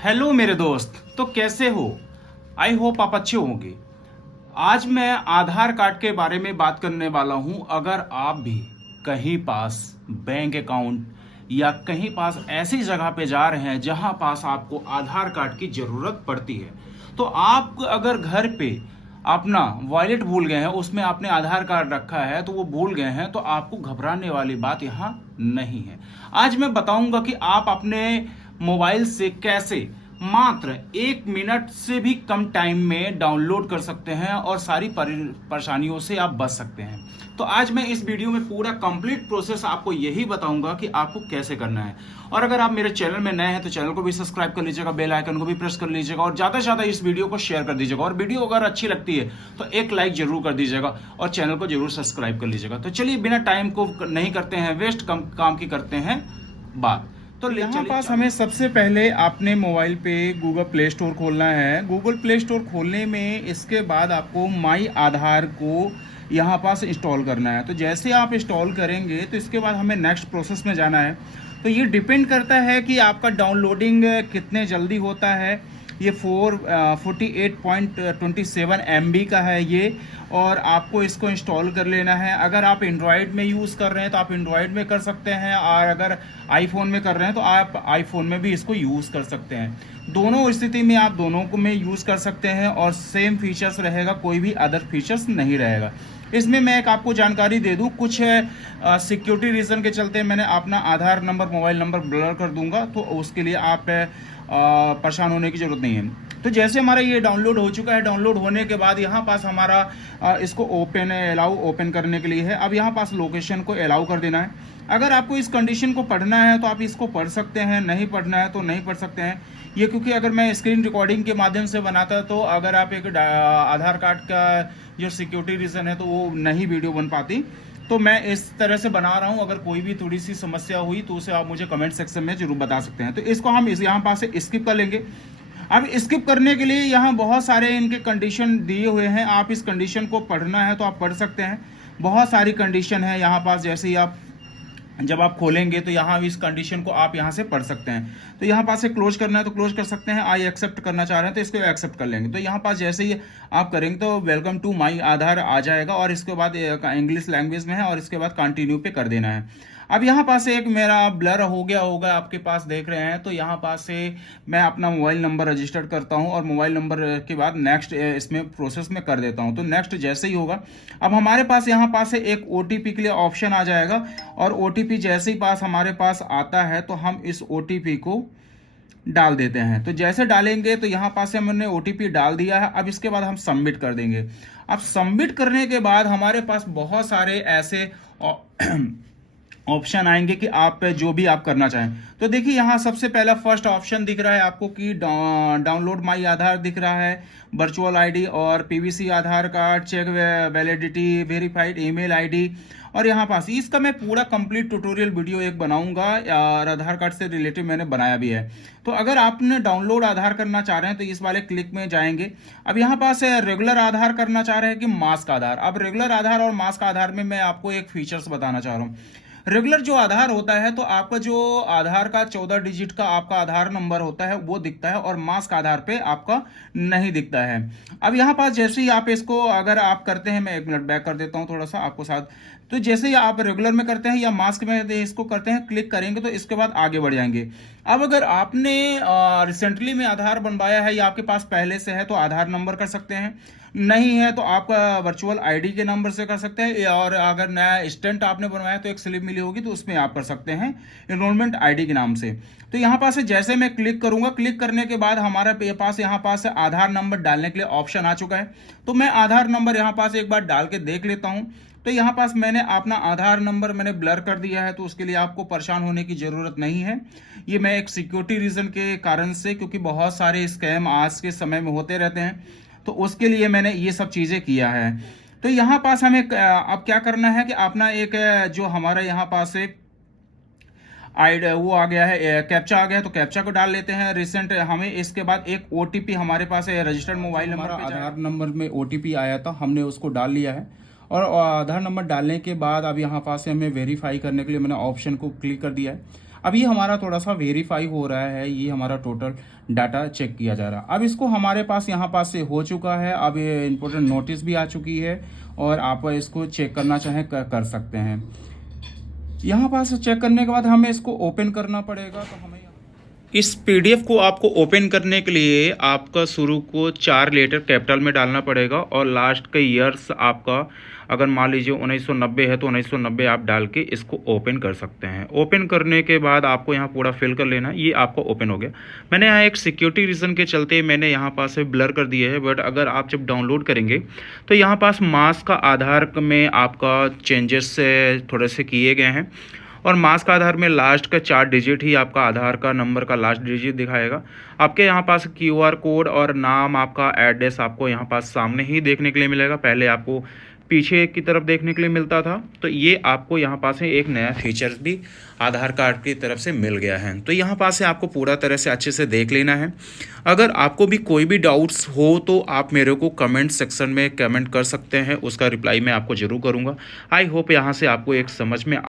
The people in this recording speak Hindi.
हेलो मेरे दोस्त, तो कैसे हो? आई होप आप अच्छे होंगे। आज मैं आधार कार्ड के बारे में बात करने वाला हूं। अगर आप भी कहीं पास बैंक अकाउंट या कहीं पास ऐसी जगह पे जा रहे हैं जहां पास आपको आधार कार्ड की ज़रूरत पड़ती है, तो आप अगर घर पे अपना वॉलेट भूल गए हैं, उसमें आपने आधार कार्ड रखा है तो वो भूल गए हैं, तो आपको घबराने वाली बात यहाँ नहीं है। आज मैं बताऊंगा कि आप अपने मोबाइल से कैसे मात्र 1 मिनट से भी कम टाइम में डाउनलोड कर सकते हैं और सारी परेशानियों से आप बच सकते हैं। तो आज मैं इस वीडियो में पूरा कंप्लीट प्रोसेस आपको यही बताऊंगा कि आपको कैसे करना है। और अगर आप मेरे चैनल में नए हैं तो चैनल को भी सब्सक्राइब कर लीजिएगा, बेल आइकन को भी प्रेस कर लीजिएगा और ज़्यादा से ज़्यादा इस वीडियो को शेयर कर दीजिएगा। और वीडियो अगर अच्छी लगती है तो एक लाइक जरूर कर दीजिएगा और चैनल को जरूर सब्सक्राइब कर लीजिएगा। तो चलिए बिना टाइम को नहीं करते हैं वेस्ट, कम काम की करते हैं बात। तो यहाँ पास हमें सबसे पहले अपने मोबाइल पे गूगल प्ले स्टोर खोलना है। गूगल प्ले स्टोर खोलने में इसके बाद आपको माई आधार को यहाँ पास इंस्टॉल करना है। तो जैसे आप इंस्टॉल करेंगे तो इसके बाद हमें नेक्स्ट प्रोसेस में जाना है। तो ये डिपेंड करता है कि आपका डाउनलोडिंग कितने जल्दी होता है। ये 48.27 MB का है ये, और आपको इसको इंस्टॉल कर लेना है। अगर आप एंड्रॉयड में यूज़ कर रहे हैं तो आप एंड्रॉयड में कर सकते हैं, और अगर आईफोन में कर रहे हैं तो आप आईफोन में भी इसको यूज़ कर सकते हैं। दोनों स्थिति में आप दोनों को में यूज़ कर सकते हैं और सेम फीचर्स रहेगा, कोई भी अदर फीचर्स नहीं रहेगा। इसमें मैं एक आपको जानकारी दे दूं, कुछ सिक्योरिटी रीज़न के चलते मैंने अपना आधार नंबर मोबाइल नंबर ब्लर कर दूंगा, तो उसके लिए आप परेशान होने की ज़रूरत नहीं है। तो जैसे हमारा ये डाउनलोड हो चुका है, डाउनलोड होने के बाद यहाँ पास हमारा इसको अलाउ ओपन करने के लिए है। अब यहाँ पास लोकेशन को अलाउ कर देना है। अगर आपको इस कंडीशन को पढ़ना है तो आप इसको पढ़ सकते हैं, नहीं पढ़ना है तो नहीं पढ़ सकते हैं। ये क्योंकि अगर मैं स्क्रीन रिकॉर्डिंग के माध्यम से बनाता तो अगर आप एक आधार कार्ड का जो सिक्योरिटी रीज़न है तो वो नहीं वीडियो बन पाती। तो मैं इस तरह से बना रहा हूँ। अगर कोई भी थोड़ी सी समस्या हुई तो उसे आप मुझे कमेंट सेक्शन में जरूर बता सकते हैं। तो इसको हम यहाँ पास से स्किप कर लेंगे। अब स्किप करने के लिए यहाँ बहुत सारे इनके कंडीशन दिए हुए हैं। आप इस कंडीशन को पढ़ना है तो आप पढ़ सकते हैं। बहुत सारी कंडीशन है यहाँ पास। जैसे ही आप जब आप खोलेंगे तो यहाँ इस कंडीशन को आप यहाँ से पढ़ सकते हैं। तो यहाँ पास से क्लोज करना है तो क्लोज कर सकते हैं। आई एक्सेप्ट करना चाह रहे हैं तो इसको एक्सेप्ट कर लेंगे। तो यहाँ पास जैसे ही आप करेंगे तो वेलकम टू माई आधार आ जाएगा, और इसके बाद इंग्लिश लैंग्वेज में है, और इसके बाद कंटिन्यू पे कर देना है। अब यहाँ पास एक मेरा ब्लर हो गया होगा, आपके पास देख रहे हैं। तो यहाँ पास से मैं अपना मोबाइल नंबर रजिस्टर करता हूँ और मोबाइल नंबर के बाद नेक्स्ट इसमें प्रोसेस में कर देता हूँ। तो नेक्स्ट जैसे ही होगा, अब हमारे पास यहाँ पास से एक OTP के लिए ऑप्शन आ जाएगा, और OTP जैसे ही पास हमारे पास आता है तो हम इस OTP को डाल देते हैं। तो जैसे डालेंगे तो यहाँ पास से हमने OTP डाल दिया है। अब इसके बाद हम सबमिट कर देंगे। अब सबमिट करने के बाद हमारे पास बहुत सारे ऐसे ऑप्शन आएंगे कि आप जो भी आप करना चाहें। तो देखिए यहाँ सबसे पहला फर्स्ट ऑप्शन दिख रहा है आपको कि डाउनलोड माई आधार दिख रहा है, वर्चुअल आईडी और PVC Aadhaar card, check validity, verified email ID. और यहाँ पास इसका मैं पूरा कंप्लीट ट्यूटोरियल वीडियो एक बनाऊंगा, और आधार कार्ड से रिलेटेड मैंने बनाया भी है। तो अगर आपने डाउनलोड आधार करना चाह रहे हैं तो इस वाले क्लिक में जाएंगे। अब यहाँ पास रेगुलर आधार करना चाह रहे हैं कि मास्क आधार। अब रेगुलर आधार और मास्क आधार में मैं आपको एक फीचर्स बताना चाह रहा हूँ। रेगुलर जो आधार होता है तो आपका जो आधार का 14 डिजिट का आपका आधार नंबर होता है वो दिखता है, और मास्क आधार पे आपका नहीं दिखता है। अब यहाँ पास जैसे ही आप इसको अगर आप करते हैं, मैं 1 मिनट बैक कर देता हूँ थोड़ा सा आपको साथ। तो जैसे ही आप रेगुलर में करते हैं या मास्क में इसको करते हैं, क्लिक करेंगे तो इसके बाद आगे बढ़ जाएंगे। अब अगर आपने रिसेंटली में आधार बनवाया है या आपके पास पहले से है तो आधार नंबर कर सकते हैं, नहीं है तो आपका वर्चुअल आईडी के नंबर से कर सकते हैं, और अगर नया स्टैंट आपने बनवाया तो एक स्लिप मिली होगी तो उसमें आप कर सकते हैं एनरोलमेंट आईडी के नाम से। तो यहाँ पास से जैसे मैं क्लिक करूंगा, क्लिक करने के बाद हमारे पास यहाँ पास आधार नंबर डालने के लिए ऑप्शन आ चुका है। तो मैं आधार नंबर यहाँ पास एक बार डाल के देख लेता हूँ। तो यहाँ पास मैंने अपना आधार नंबर मैंने ब्लर कर दिया है, तो उसके लिए आपको परेशान होने की ज़रूरत नहीं है। ये मैं एक सिक्योरिटी रीज़न के कारण से, क्योंकि बहुत सारे स्कैम आज के समय में होते रहते हैं, तो उसके लिए मैंने ये सब चीज़ें किया है। तो यहाँ पास हमें अब क्या करना है कि अपना एक जो हमारा यहाँ पास से वो आ गया है, कैप्चा आ गया है, तो कैप्चा को डाल लेते हैं रिसेंट। हमें इसके बाद एक OTP हमारे पास है, रजिस्टर्ड मोबाइल नंबर, आधार नंबर में OTP आया था, हमने उसको डाल लिया है। और आधार नंबर डालने के बाद अब यहाँ पास से हमें वेरीफाई करने के लिए मैंने ऑप्शन को क्लिक कर दिया है। अभी हमारा थोड़ा सा वेरीफाई हो रहा है, ये हमारा टोटल डाटा चेक किया जा रहा है। अब इसको हमारे पास यहाँ पास से हो चुका है, अब ये इम्पोर्टेंट नोटिस भी आ चुकी है और आप इसको चेक करना चाहें कर सकते हैं। यहाँ पास चेक करने के बाद हमें इसको ओपन करना पड़ेगा। तो हमें इस पीडीएफ को आपको ओपन करने के लिए आपका शुरू को 4 लेटर कैपिटल में डालना पड़ेगा और लास्ट का ईयर्स आपका अगर मान लीजिए 1990 है तो 1990 आप डाल के इसको ओपन कर सकते हैं। ओपन करने के बाद आपको यहाँ पूरा फिल कर लेना है। ये आपका ओपन हो गया। मैंने यहाँ एक सिक्योरिटी रीज़न के चलते मैंने यहाँ पास से ब्लर कर दिया है, बट अगर आप जब डाउनलोड करेंगे तो यहाँ पास मास का आधार में आपका चेंजेस थोड़े से किए गए हैं और मास का आधार में लास्ट का 4 डिजिट ही आपका आधार का नंबर का लास्ट डिजिट दिखाएगा। आपके यहाँ पास क्यूआर कोड और नाम आपका एड्रेस आपको यहाँ पास सामने ही देखने के लिए मिलेगा, पहले आपको पीछे की तरफ देखने के लिए मिलता था। तो ये आपको यहाँ पास से एक नया फीचर्स भी आधार कार्ड की तरफ से मिल गया है। तो यहाँ पास से आपको पूरा तरह से अच्छे से देख लेना है। अगर आपको भी कोई भी डाउट्स हो तो आप मेरे को कमेंट सेक्शन में कमेंट कर सकते हैं, उसका रिप्लाई मैं आपको ज़रूर करूँगा। आई होप यहाँ से आपको एक समझ में